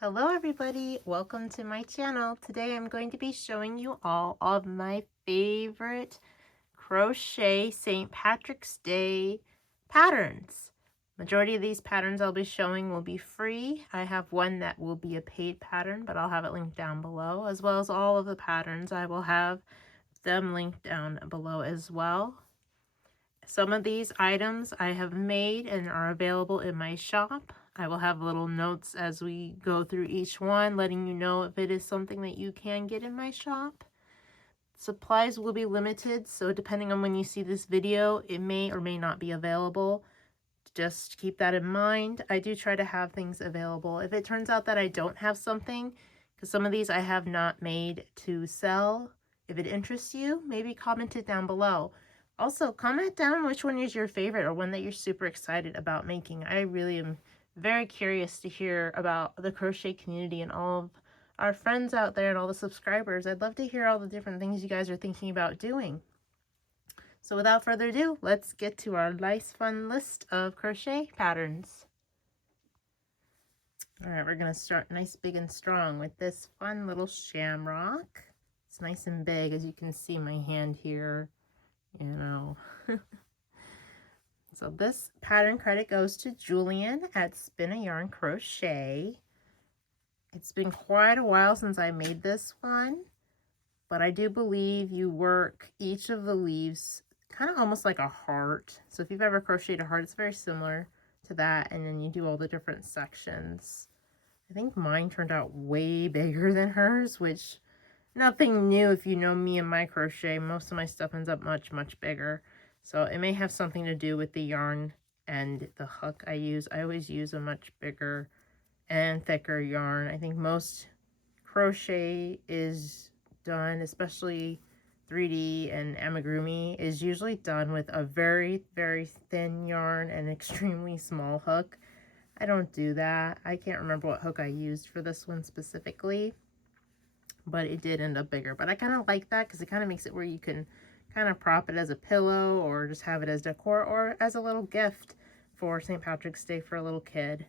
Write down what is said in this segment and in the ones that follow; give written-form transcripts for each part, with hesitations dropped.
Hello everybody, welcome to my channel. Today I'm going to be showing you all of my favorite crochet St. Patrick's Day patterns. Majority of these patterns I'll be showing will be free. I have one that will be a paid pattern, but I'll have it linked down below, as well as all of the patterns. I will have them linked down below as well. Some of these items I have made and are available in my shop. I will have little notes as we go through each one, letting you know if it is something that you can get in my shop. Supplies will be limited, so depending on when you see this video, it may or may not be available. Just keep that in mind. I do try to have things available. If it turns out that I don't have something, because some of these I have not made to sell, if it interests you, maybe comment it down below. Also, comment down which one is your favorite or one that you're super excited about making. I really am very curious to hear about the crochet community and all of our friends out there and all the subscribers. I'd love to hear all the different things you guys are thinking about doing. So without further ado, let's get to our nice fun list of crochet patterns. All right, we're going to start nice, big, and strong with this fun little shamrock. It's nice and big, as you can see my hand here. So this pattern credit goes to Julian at Spin a Yarn Crochet. It's been quite a while since I made this one, but I do believe you work each of the leaves kind of almost like a heart. So if you've ever crocheted a heart, it's very similar to that, and then you do all the different sections. I think mine turned out way bigger than hers, which nothing new if you know me and my crochet. Most of my stuff ends up much bigger, so it may have something to do with the yarn and the hook I use. I always use a much bigger and thicker yarn. I think most crochet is done, especially 3D and amigurumi, is usually done with a very thin yarn and extremely small hook. I don't do that. I can't remember what hook I used for this one specifically, but it did end up bigger. But I kind of like that because it kind of makes it where you can kind of prop it as a pillow or just have it as decor or as a little gift for St. Patrick's Day for a little kid.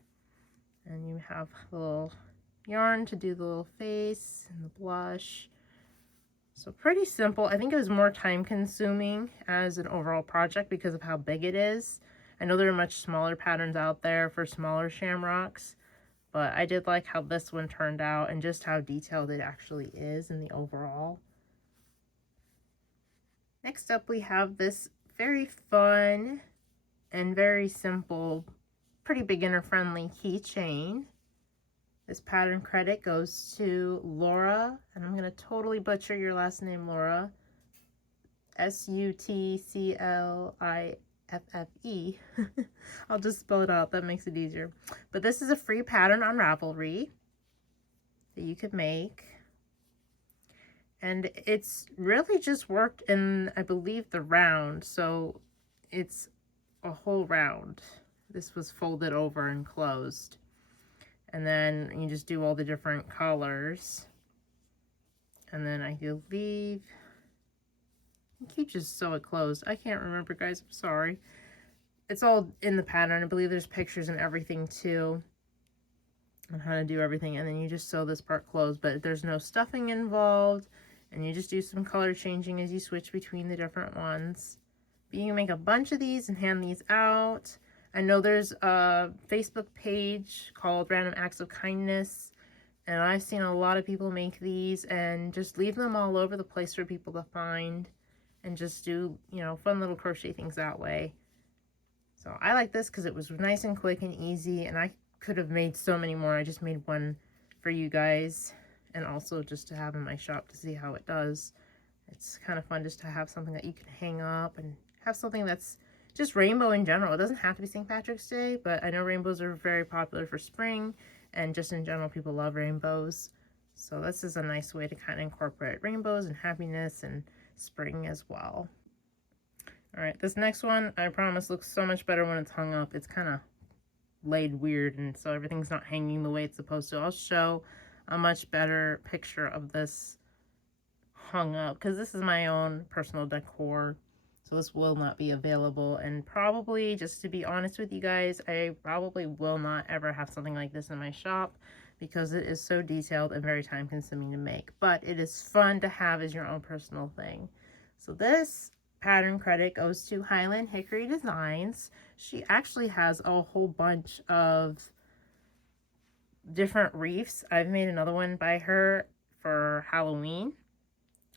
And you have a little yarn to do the little face and the blush. So pretty simple. I think it was more time consuming as an overall project because of how big it is. I know there are much smaller patterns out there for smaller shamrocks, but I did like how this one turned out and just how detailed it actually is in the overall. Next up, we have this very fun and very simple, pretty beginner friendly keychain. This pattern credit goes to Laura, and I'm going to totally butcher your last name, Laura. Sutcliffe. I'll just spell it out, that makes it easier. But this is a free pattern on Ravelry that you could make. And it's really just worked in, I believe, the round. So it's a whole round. This was folded over and closed. And then you just do all the different colors. And then I believe, I keep just sew it closed. I can't remember, guys, I'm sorry. It's all in the pattern. I believe there's pictures and everything too on how to do everything. And then you just sew this part closed, but there's no stuffing involved. And you just do some color changing as you switch between the different ones. But you can make a bunch of these and hand these out. I know there's a Facebook page called Random Acts of Kindness, and I've seen a lot of people make these and just leave them all over the place for people to find and just do, you know, fun little crochet things that way. So I like this because it was nice and quick and easy, and I could have made so many more. I just made one for you guys and also just to have in my shop to see how it does. It's kind of fun just to have something that you can hang up and have something that's just rainbow in general. It doesn't have to be St. Patrick's Day, but I know rainbows are very popular for spring, and just in general, people love rainbows. So this is a nice way to kind of incorporate rainbows and happiness and spring as well. All right, this next one, I promise, looks so much better when it's hung up. It's kind of laid weird, and so everything's not hanging the way it's supposed to. I'll show a much better picture of this hung up because this is my own personal decor. So this will not be available, and probably, just to be honest with you guys, I probably will not ever have something like this in my shop because it is so detailed and very time consuming to make, but it is fun to have as your own personal thing. So this pattern credit goes to Highland Hickory Designs. She actually has a whole bunch of different wreaths. I've made another one by her for Halloween,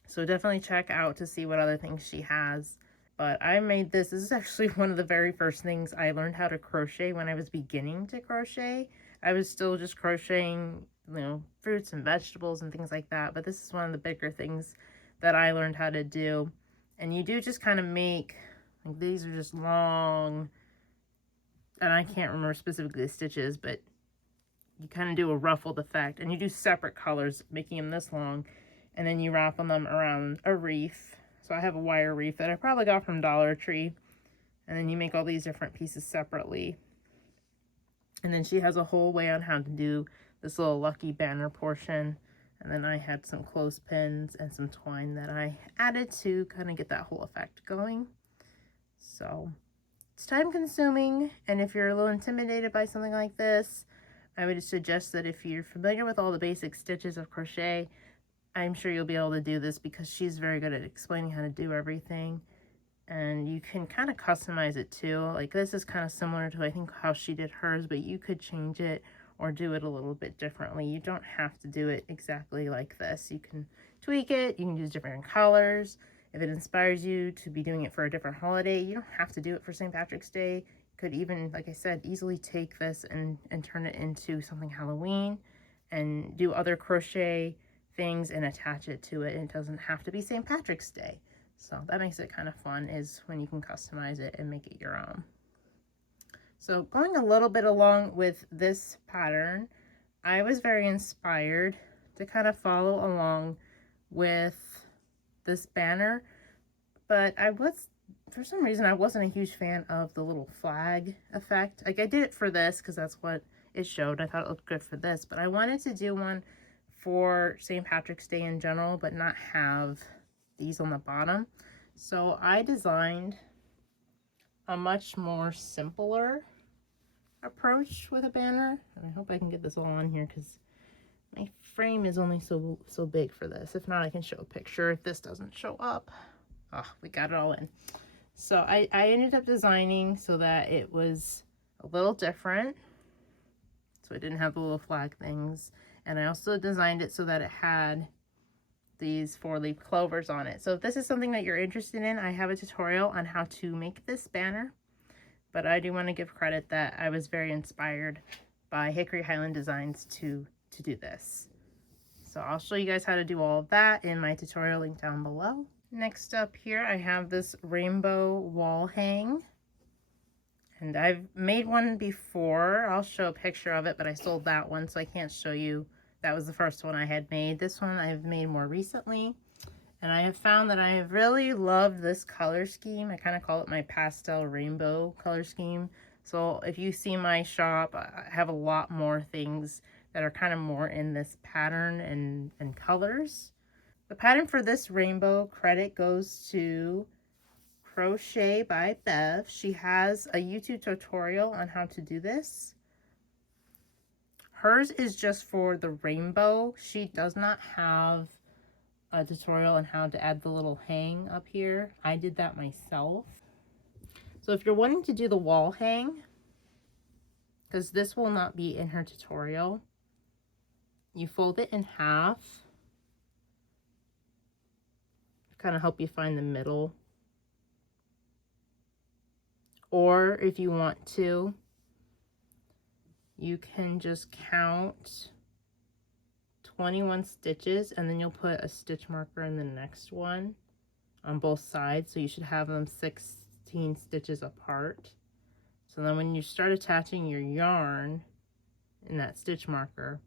so definitely check out to see what other things she has. But I made this. This is actually one of the very first things I learned how to crochet when I was beginning to crochet. I was still just crocheting, you know, fruits and vegetables and things like that. But this is one of the bigger things that I learned how to do. And you do just kind of make, like, these are just long, and I can't remember specifically the stitches, but you kind of do a ruffled effect. And you do separate colors, making them this long. And then you wrap them around a wreath. So I have a wire wreath that I probably got from Dollar Tree. And then you make all these different pieces separately. And then she has a whole way on how to do this little lucky banner portion. And then I had some clothespins and some twine that I added to kind of get that whole effect going. So it's time consuming. And if you're a little intimidated by something like this, I would suggest that if you're familiar with all the basic stitches of crochet, I'm sure you'll be able to do this because she's very good at explaining how to do everything. And you can kind of customize it too. Like this is kind of similar to I think how she did hers, but you could change it or do it a little bit differently. You don't have to do it exactly like this. You can tweak it. You can use different colors. If it inspires you to be doing it for a different holiday, you don't have to do it for St. Patrick's Day. You could even, like I said, easily take this and turn it into something Halloween and do other crochet things and attach it to it. It doesn't have to be St. Patrick's Day. So that makes it kind of fun, is when you can customize it and make it your own. So going a little bit along with this pattern, I was very inspired to kind of follow along with this banner, but for some reason, I wasn't a huge fan of the little flag effect. Like I did it for this because that's what it showed. I thought it looked good for this, but I wanted to do one for St. Patrick's Day in general, but not have these on the bottom. So I designed a much more simpler approach with a banner. And I hope I can get this all on here because my frame is only so big for this. If not, I can show a picture if this doesn't show up. Oh, we got it all in. So I ended up designing so that it was a little different. So it didn't have the little flag things. And I also designed it so that it had these 4-leaf clovers on it. So if this is something that you're interested in, I have a tutorial on how to make this banner. But I do want to give credit that I was very inspired by Hickory Highland Designs to do this. So I'll show you guys how to do all of that in my tutorial link down below. Next up here, I have this rainbow wall hang. And I've made one before. I'll show a picture of it, but I sold that one, so I can't show you. That was the first one I had made. This one I've made more recently. And I have found that I have really loved this color scheme. I kind of call it my pastel rainbow color scheme. So if you see my shop, I have a lot more things that are kind of more in this pattern and colors. The pattern for this rainbow credit goes to Crochet by Bev. She has a YouTube tutorial on how to do this. Hers is just for the rainbow. She does not have a tutorial on how to add the little hang up here. I did that myself. So if you're wanting to do the wall hang, because this will not be in her tutorial, you fold it in half. Kind of help you find the middle. Or if you want to, you can just count 21 stitches and then you'll put a stitch marker in the next one on both sides. So you should have them 16 stitches apart. So then when you start attaching your yarn in that stitch marker,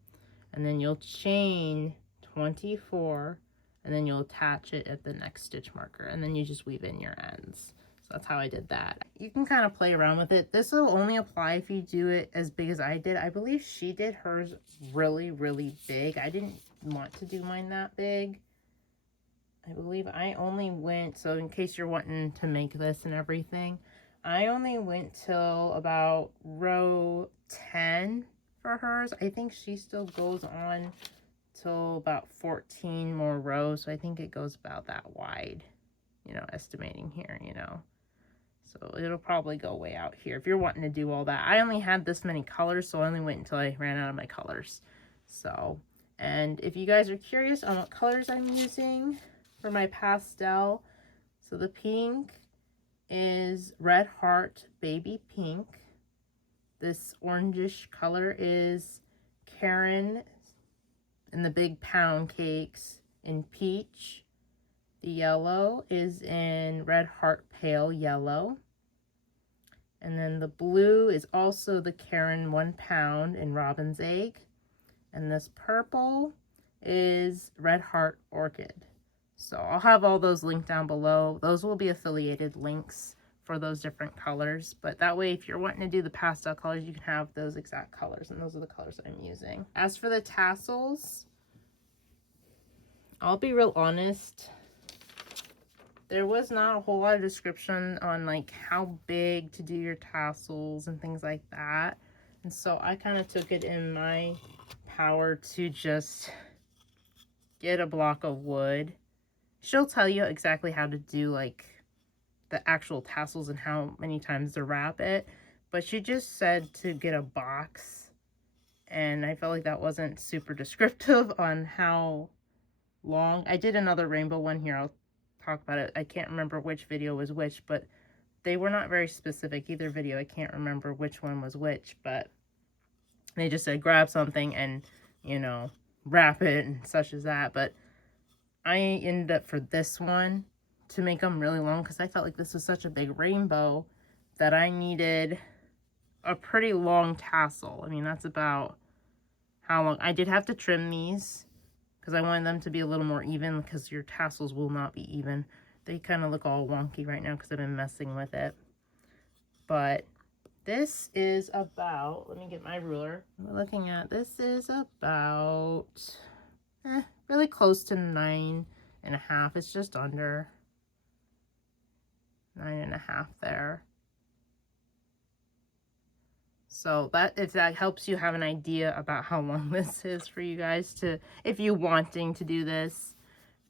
and then you'll chain 24 and then you'll attach it at the next stitch marker, and then you just weave in your ends. So that's how I did that. You can kind of play around with it. This will only apply if you do it as big as I did. I believe she did hers really, really big. I didn't want to do mine that big. I believe I only went, so in case you're wanting to make this and everything, I only went till about row 10 for hers. I think she still goes on till about 14 more rows. So I think it goes about that wide, you know, estimating here, you know. So it'll probably go way out here if you're wanting to do all that. I only had this many colors, so I only wait until I ran out of my colors. So, and if you guys are curious on what colors I'm using for my pastel, so the pink is Red Heart Baby Pink. This orangish color is Karen in the Big Pound Cakes in Peach. The yellow is in Red Heart Pale Yellow. And then the blue is also the Karen 1 pound in Robin's Egg. And this purple is Red Heart Orchid. So I'll have all those linked down below. Those will be affiliated links for those different colors. But that way, if you're wanting to do the pastel colors, you can have those exact colors. And those are the colors I'm using. As for the tassels, I'll be real honest. There was not a whole lot of description on like how big to do your tassels and things like that. And so I kind of took it in my power to just get a block of wood. She'll tell you exactly how to do like the actual tassels and how many times to wrap it. But she just said to get a box. And I felt like that wasn't super descriptive on how long. I did another rainbow one here. I'll talk about it. I can't remember which video was which, but they were not very specific. Either video, I can't remember which one was which, but they just said grab something and, you know, wrap it and such as that. But I ended up for this one to make them really long because I felt like this was such a big rainbow that I needed a pretty long tassel. I mean, that's about how long. I did have to trim these because I wanted them to be a little more even because your tassels will not be even. They kind of look all wonky right now because I've been messing with it. But this is about, let me get my ruler. We're looking at, this is about really close to 9.5. It's just under 9.5 there. So that, if that helps you have an idea about how long this is for you guys to, if you're wanting to do this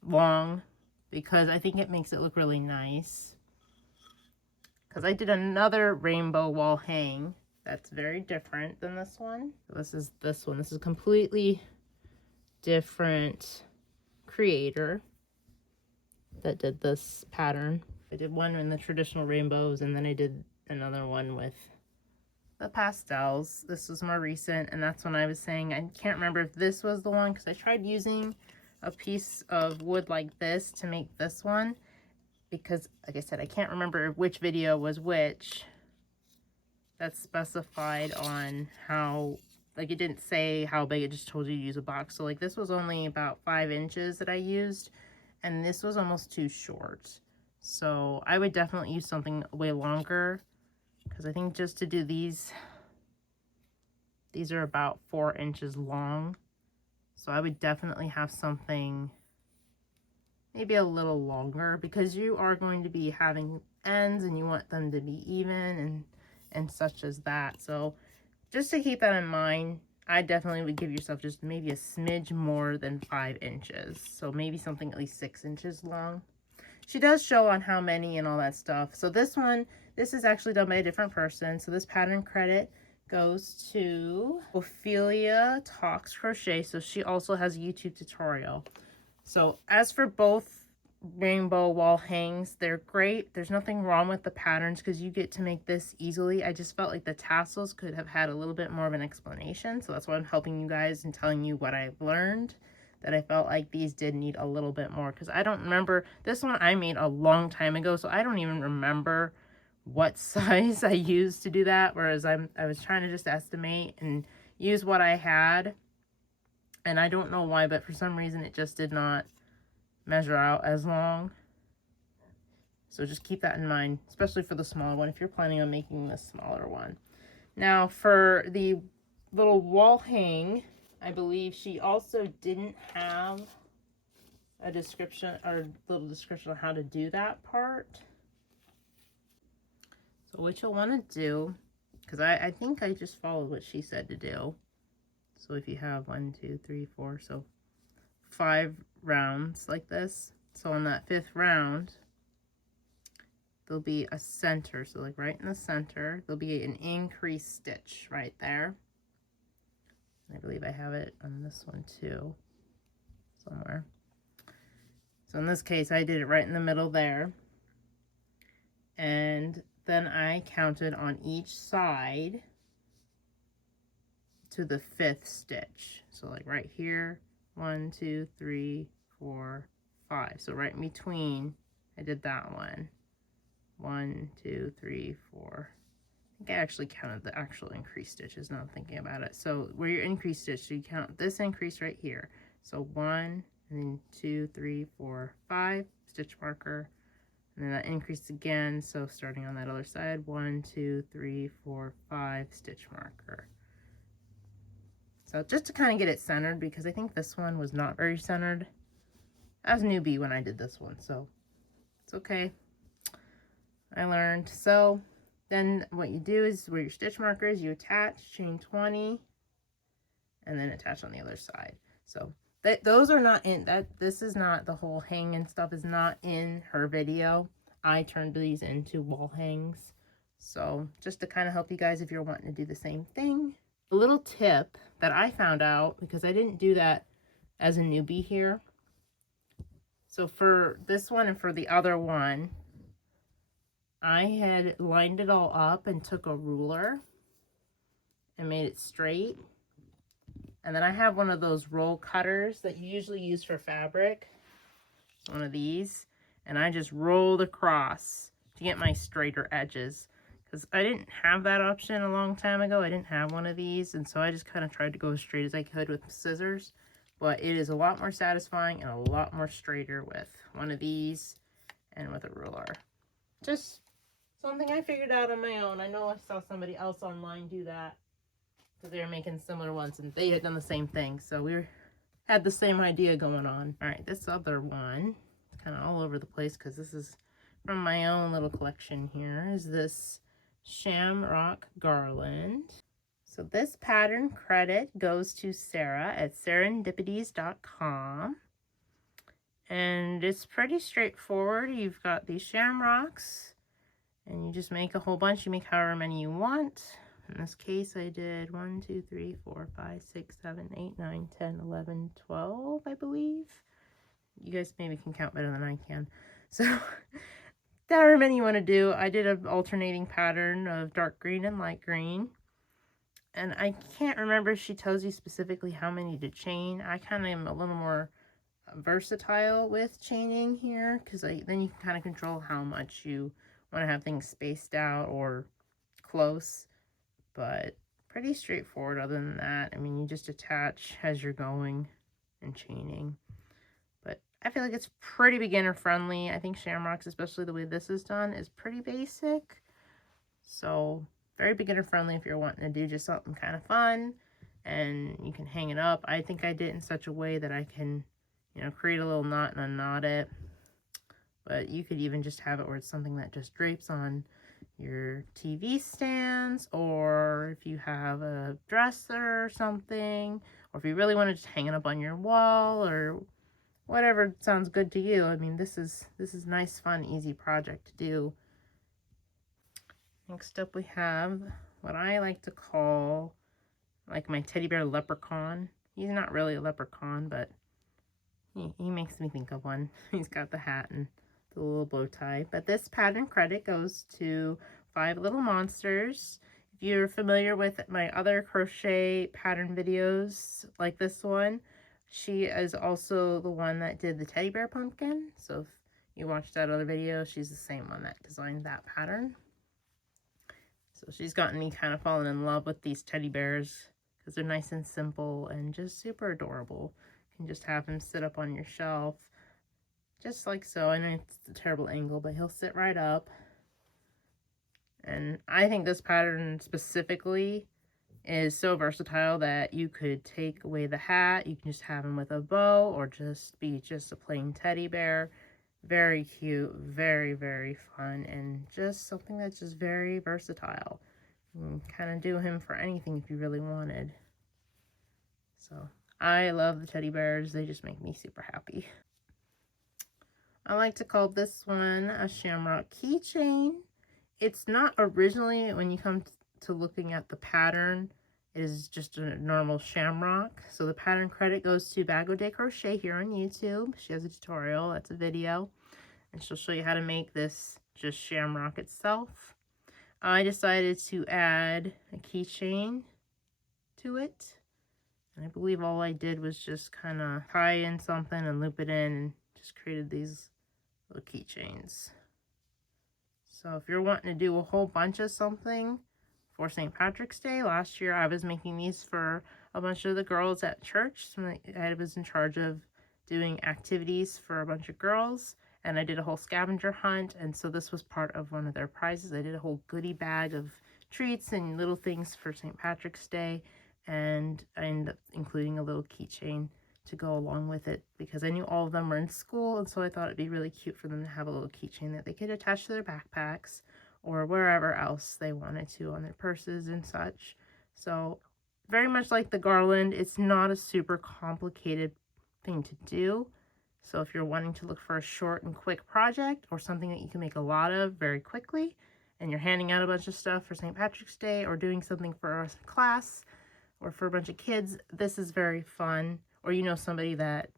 long, because I think it makes it look really nice. Because I did another rainbow wall hang that's very different than this one. This is this one. This is a completely different creator that did this pattern. I did one in the traditional rainbows, and then I did another one with the pastels. This was more recent, and that's when I was saying I can't remember if this was the one because I tried using a piece of wood like this to make this one because, like I said, I can't remember which video was which. That's specified on how, like, it didn't say how big, it just told you to use a box. So like this was only about 5 inches that I used, and this was almost too short. So I would definitely use something way longer. Because I think just to do these are about 4 inches long. So I would definitely have something maybe a little longer because you are going to be having ends and you want them to be even and such as that. So just to keep that in mind, I definitely would give yourself just maybe a smidge more than 5 inches. So maybe something at least 6 inches long. She does show on how many and all that stuff. So this one, this is actually done by a different person. So this pattern credit goes to Ophelia Talks Crochet. So she also has a YouTube tutorial. So as for both rainbow wall hangs, they're great. There's nothing wrong with the patterns because you get to make this easily. I just felt like the tassels could have had a little bit more of an explanation. So that's why I'm helping you guys and telling you what I've learned. That I felt like these did need a little bit more because I don't remember. This one I made a long time ago, so I don't even remember what size I used to do that. Whereas I was trying to just estimate and use what I had. And I don't know why, but for some reason it just did not measure out as long. So just keep that in mind, especially for the smaller one, if you're planning on making this smaller one. Now for the little wall hang, I believe she also didn't have a description or a little description on how to do that part. So what you'll want to do, because I think I just followed what she said to do. So if you have 1, 2, 3, 4, so 5 rounds like this. So on that 5th round, there'll be a center. So like right in the center, there'll be an increased stitch right there. I believe I have it on this one too, somewhere. So in this case, I did it right in the middle there. And then I counted on each side to the 5th stitch. So like right here, 1, 2, 3, 4, 5. So right in between, I did that one. 1, 2, 3, 4. I think I actually counted the actual increased stitches, now I'm thinking about it. So where your increased stitch, you count this increase right here. So 1, and then 2, 3, 4, 5, stitch marker. And then that increased again. So starting on that other side, 1, 2, 3, 4, 5, stitch marker. So just to kind of get it centered, because I think this one was not very centered. I was a newbie when I did this one, so it's okay. I learned. So then what you do is where your stitch marker is, you attach, chain 20, and then attach on the other side. So those are not in that. This is not, the whole hang and stuff is not in her video. I turned these into wall hangs. So just to kind of help you guys if you're wanting to do the same thing. A little tip that I found out, because I didn't do that as a newbie here. So for this one and for the other one, I had lined it all up and took a ruler and made it straight. And then I have one of those roll cutters that you usually use for fabric. It's one of these. And I just rolled across to get my straighter edges. Because I didn't have that option a long time ago. I didn't have one of these. And so I just kind of tried to go as straight as I could with scissors. But it is a lot more satisfying and a lot more straighter with one of these and with a ruler. Just something I figured out on my own. I know I saw somebody else online do that, because they were making similar ones and they had done the same thing. So we had the same idea going on. All right, this other one, it's kind of all over the place because this is from my own little collection here, is this Shamrock Garland. So this pattern credit goes to Sarah at serendipities.com. And it's pretty straightforward. You've got these shamrocks and you just make a whole bunch. You make however many you want. In this case, I did 1, 2, 3, 4, 5, 6, 7, 8, 9, 10, 11, 12, I believe. You guys maybe can count better than I can. So however many you want to do. I did an alternating pattern of dark green and light green. And I can't remember if she tells you specifically how many to chain. I kind of am a little more versatile with chaining here, because then you can kind of control how much you want to have things spaced out or close. But pretty straightforward other than that. I mean, you just attach as you're going and chaining. But I feel like it's pretty beginner friendly. I think shamrocks, especially the way this is done, is pretty basic. So very beginner friendly if you're wanting to do just something kind of fun and you can hang it up. I think I did it in such a way that I can, you know, create a little knot and unknot it. But you could even just have it where it's something that just drapes on your TV stands, or if you have a dresser or something, or if you really want to just hang it up on your wall or whatever sounds good to you. I mean, this is nice, fun, easy project to do. Next up we have what I like to call like my teddy bear leprechaun. He's not really a leprechaun, but he makes me think of one. He's got the hat and the little bow tie. But this pattern credit goes to 5 Little Monsters. If you're familiar with my other crochet pattern videos like this one, she is also the one that did the teddy bear pumpkin. So if you watched that other video, she's the same one that designed that pattern. So she's gotten me kind of falling in love with these teddy bears because they're nice and simple and just super adorable. You can just have him sit up on your shelf just like so. I know it's a terrible angle, but he'll sit right up. And I think this pattern specifically is so versatile that you could take away the hat. You can just have him with a bow or just be just a plain teddy bear. Very cute, very, very fun, and just something that's just very versatile. You can kind of do him for anything if you really wanted. So I love the teddy bears. They just make me super happy. I like to call this one a Shamrock Keychain. It's not originally, when you come to looking at the pattern, it is just a normal shamrock. So the pattern credit goes to Bago de Crochet here on YouTube. She has a tutorial, that's a video, and she'll show you how to make this just shamrock itself. I decided to add a keychain to it. And I believe all I did was just kind of tie in something and loop it in and just created these little keychains. So if you're wanting to do a whole bunch of something for St. Patrick's Day, last year I was making these for a bunch of the girls at church. So I was in charge of doing activities for a bunch of girls, and I did a whole scavenger hunt, and so this was part of one of their prizes. I did a whole goodie bag of treats and little things for St. Patrick's Day, and I ended up including a little keychain to go along with it because I knew all of them were in school, and so I thought it'd be really cute for them to have a little keychain that they could attach to their backpacks or wherever else they wanted to, on their purses and such. So very much like the garland, it's not a super complicated thing to do. So if you're wanting to look for a short and quick project or something that you can make a lot of very quickly, and you're handing out a bunch of stuff for St. Patrick's Day or doing something for a class or for a bunch of kids, this is very fun. Or you know somebody that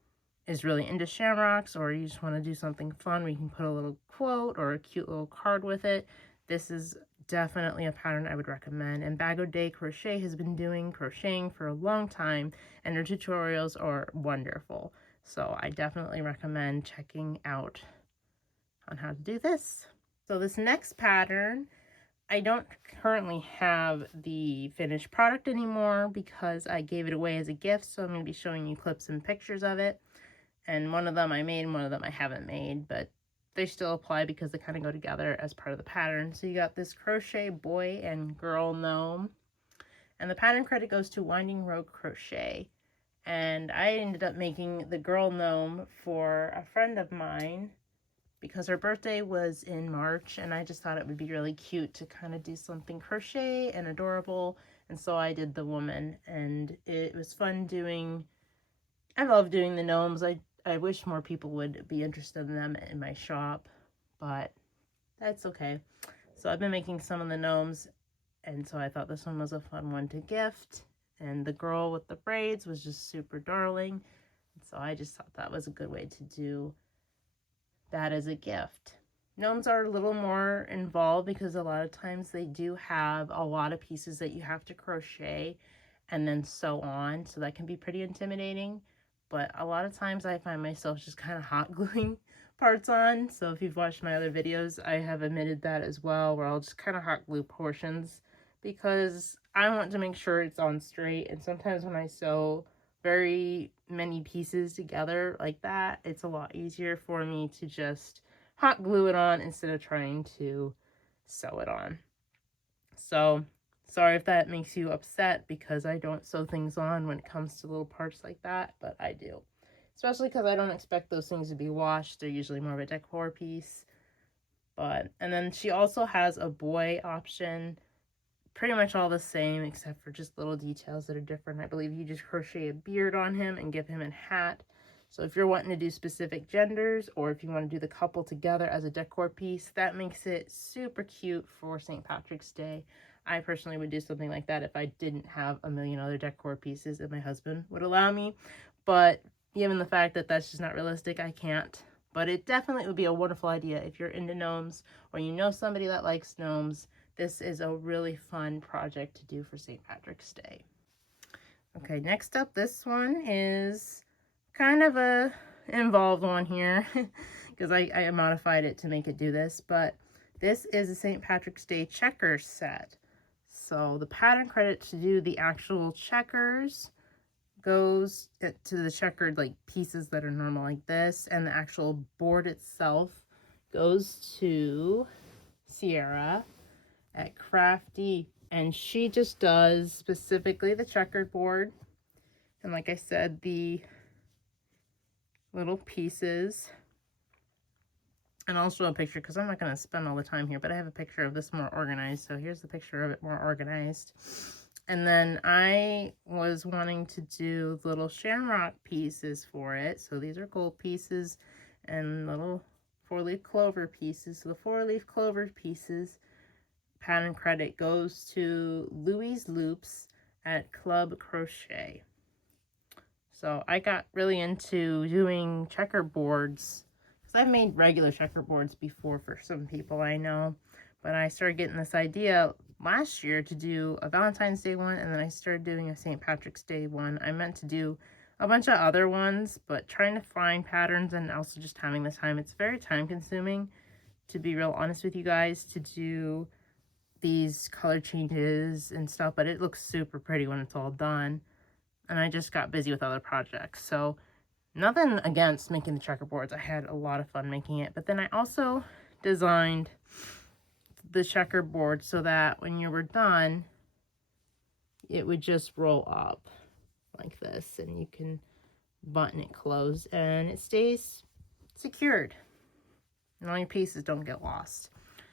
is really into shamrocks, or you just want to do something fun where you can put a little quote or a cute little card with it. This is definitely a pattern I would recommend. And Bago de Crochet has been doing crocheting for a long time, and their tutorials are wonderful. So I definitely recommend checking out on how to do this. So this next pattern, I don't currently have the finished product anymore because I gave it away as a gift, so I'm going to be showing you clips and pictures of it. And one of them I made and one of them I haven't made, but they still apply because they kind of go together as part of the pattern. So you got this crochet boy and girl gnome, and the pattern credit goes to Winding Road Crochet. And I ended up making the girl gnome for a friend of mine because her birthday was in March, and I just thought it would be really cute to kind of do something crochet and adorable. And so I did the woman, and it was fun doing. I love doing the gnomes. I wish more people would be interested in them in my shop, but that's okay. So I've been making some of the gnomes, and so I thought this one was a fun one to gift. And the girl with the braids was just super darling. So I just thought that was a good way to do that as a gift. Gnomes are a little more involved because a lot of times they do have a lot of pieces that you have to crochet and then sew on. So that can be pretty intimidating. But a lot of times I find myself just kind of hot gluing parts on. So if you've watched my other videos, I have admitted that as well, where I'll just kind of hot glue portions because I want to make sure it's on straight. And sometimes when I sew very many pieces together like that, it's a lot easier for me to just hot glue it on instead of trying to sew it on. So sorry if that makes you upset because I don't sew things on when it comes to little parts like that, but I do. Especially because I don't expect those things to be washed. They're usually more of a decor piece. And then she also has a boy option, pretty much all the same except for just little details that are different. I believe you just crochet a beard on him and give him a hat. So if you're wanting to do specific genders, or if you want to do the couple together as a decor piece, that makes it super cute for St. Patrick's Day. I personally would do something like that if I didn't have a million other decor pieces and my husband would allow me. But given the fact that that's just not realistic, I can't. But it definitely would be a wonderful idea if you're into gnomes or you know somebody that likes gnomes. This is a really fun project to do for St. Patrick's Day. Okay, next up, this one is kind of a involved one here because I modified it to make it do this, but this is a St. Patrick's Day checkers set. So the pattern credit to do the actual checkers goes to the checkered like pieces that are normal like this, and the actual board itself goes to Sierra at Crafty, and she just does specifically the checkered board, and like I said, the little pieces. And I'll show a picture because I'm not going to spend all the time here, but I have a picture of this more organized. So here's the picture of it more organized. And then I was wanting to do little shamrock pieces for it. So these are gold pieces and little 4-leaf clover pieces. So the 4-leaf clover pieces, pattern credit goes to Louise Loops at Club Crochet. So I got really into doing checkerboards because I've made regular checkerboards before for some people I know. But I started getting this idea last year to do a Valentine's Day one, and then I started doing a St. Patrick's Day one. I meant to do a bunch of other ones, but trying to find patterns and also just having the time. It's very time consuming, to be real honest with you guys, to do these color changes and stuff, but it looks super pretty when it's all done. And I just got busy with other projects. So nothing against making the checkerboards. I had a lot of fun making it. But then I also designed the checkerboard so that when you were done, it would just roll up like this, and you can button it closed and it stays secured and all your pieces don't get lost.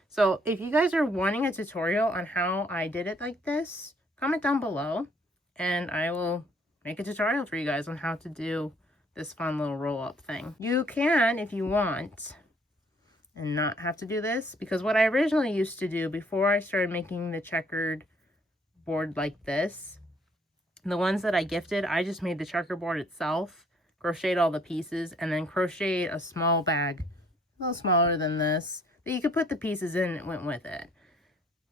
So if you guys are wanting a tutorial on how I did it like this, comment down below and I will make a tutorial for you guys on how to do this fun little roll-up thing. You can, if you want, and not have to do this, because what I originally used to do before I started making the checkered board like this, the ones that I gifted, I just made the checkerboard itself, crocheted all the pieces, and then crocheted a small bag, a little smaller than this, that you could put the pieces in and it went with it.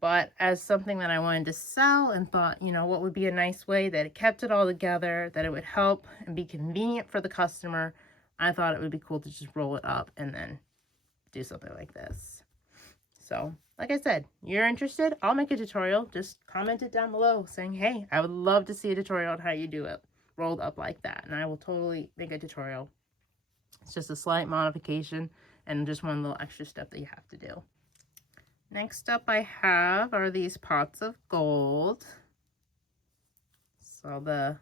But as something that I wanted to sell and thought, you know, what would be a nice way that it kept it all together, that it would help and be convenient for the customer, I thought it would be cool to just roll it up and then do something like this. So, like I said, you're interested, I'll make a tutorial. Just comment it down below saying, hey, I would love to see a tutorial on how you do it rolled up like that. And I will totally make a tutorial. It's just a slight modification and just one little extra step that you have to do. Next up I have are these pots of gold. So the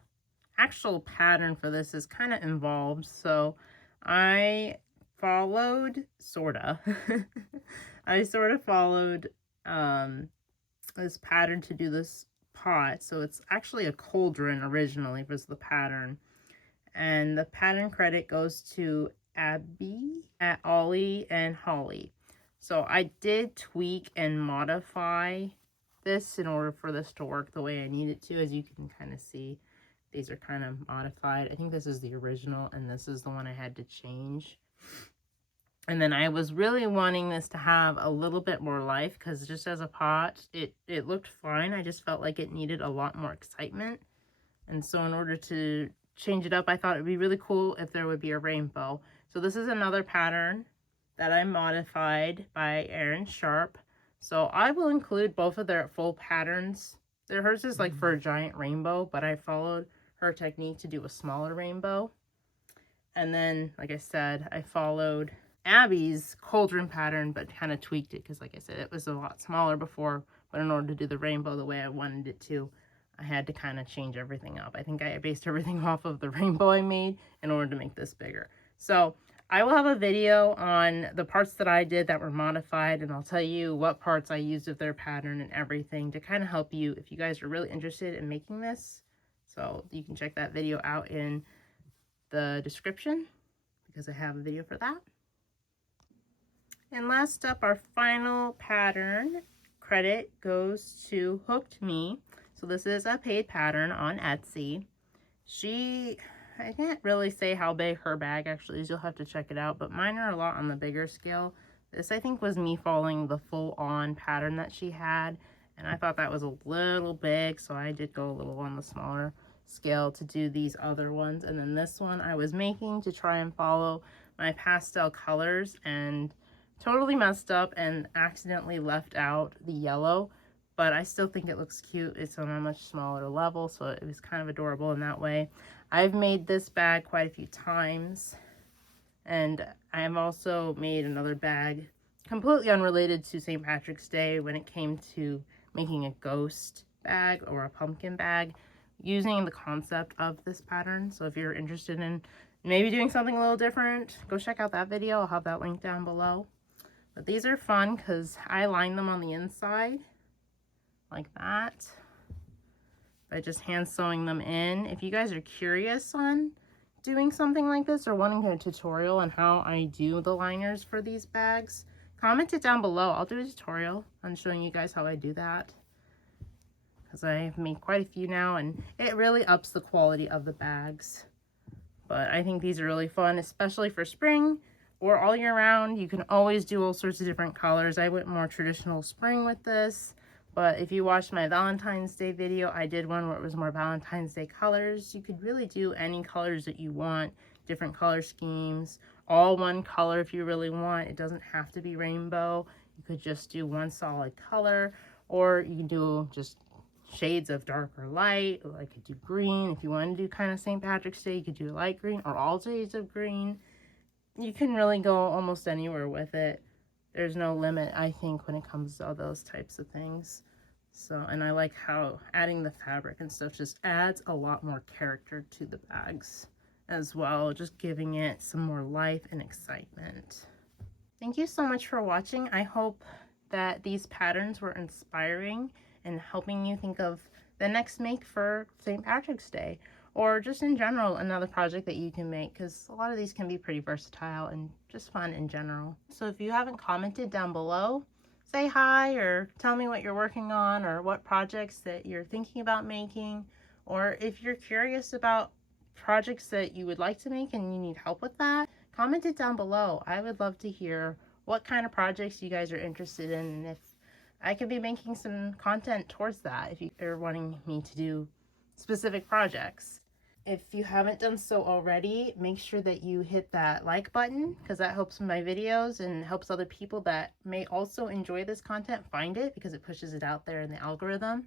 actual pattern for this is kind of involved. So I followed, I sort of followed this pattern to do this pot. So it's actually a cauldron originally was the pattern. And the pattern credit goes to Abby at Ollie and Holly. So I did tweak and modify this in order for this to work the way I need it to. As you can kind of see, these are kind of modified. I think this is the original and this is the one I had to change. And then I was really wanting this to have a little bit more life because just as a pot, it looked fine. I just felt like it needed a lot more excitement. And so in order to change it up, I thought it would be really cool if there would be a rainbow. So this is another pattern that I modified by Erin Sharp. So I will include both of their full patterns. Hers is like for a giant rainbow, but I followed her technique to do a smaller rainbow. And then, like I said, I followed Abby's cauldron pattern, but kind of tweaked it because, like I said, it was a lot smaller before, but in order to do the rainbow the way I wanted it to, I had to kind of change everything up. I think I based everything off of the rainbow I made in order to make this bigger. So I will have a video on the parts that I did that were modified, and I'll tell you what parts I used of their pattern and everything to kind of help you if you guys are really interested in making this. So you can check that video out in the description because I have a video for that. And last up, our final pattern credit goes to Hooked Me. So this is a paid pattern on Etsy. I can't really say how big her bag actually is. You'll have to check it out, but mine are a lot on the bigger scale. This, I think, was me following the full-on pattern that she had, and I thought that was a little big, so I did go a little on the smaller scale to do these other ones. And then this one I was making to try and follow my pastel colors and totally messed up and accidentally left out the yellow, but I still think it looks cute. It's on a much smaller level, so it was kind of adorable in that way. I've made this bag quite a few times, and I have also made another bag completely unrelated to St. Patrick's Day when it came to making a ghost bag or a pumpkin bag using the concept of this pattern. So if you're interested in maybe doing something a little different, go check out that video. I'll have that link down below. But these are fun because I line them on the inside like that. by just hand sewing them in. If you guys are curious on doing something like this or wanting a tutorial on how I do the liners for these bags, comment it down below. I'll do a tutorial on showing you guys how I do that, because I've made quite a few now and it really ups the quality of the bags. But I think these are really fun, especially for spring or all year round. You can always do all sorts of different colors. I went more traditional spring with this, but if you watched my Valentine's Day video, I did one where it was more Valentine's Day colors. You could really do any colors that you want, different color schemes, all one color if you really want. It doesn't have to be rainbow. You could just do one solid color, or you can do just shades of dark or light. Or I could do green. If you want to do kind of St. Patrick's Day, you could do light green or all shades of green. You can really go almost anywhere with it. There's no limit, I think, when it comes to all those types of things. So, and I like how adding the fabric and stuff just adds a lot more character to the bags as well, just giving it some more life and excitement. Thank you so much for watching. I hope that these patterns were inspiring and helping you think of the next make for St. Patrick's Day, or just in general another project that you can make, because a lot of these can be pretty versatile and just fun in general. So if you haven't commented down below, say hi or tell me what you're working on or what projects that you're thinking about making, or if you're curious about projects that you would like to make and you need help with that, comment it down below. I would love to hear what kind of projects you guys are interested in, and if I could be making some content towards that if you're wanting me to do specific projects. If you haven't done so already, make sure that you hit that like button, because that helps my videos and helps other people that may also enjoy this content find it, because it pushes it out there in the algorithm.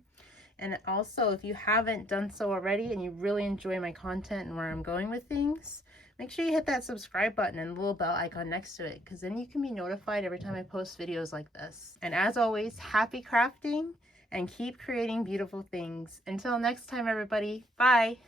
And also, if you haven't done so already and you really enjoy my content and where I'm going with things, make sure you hit that subscribe button and the little bell icon next to it, because then you can be notified every time I post videos like this. And as always, happy crafting and keep creating beautiful things. Until next time, everybody, bye!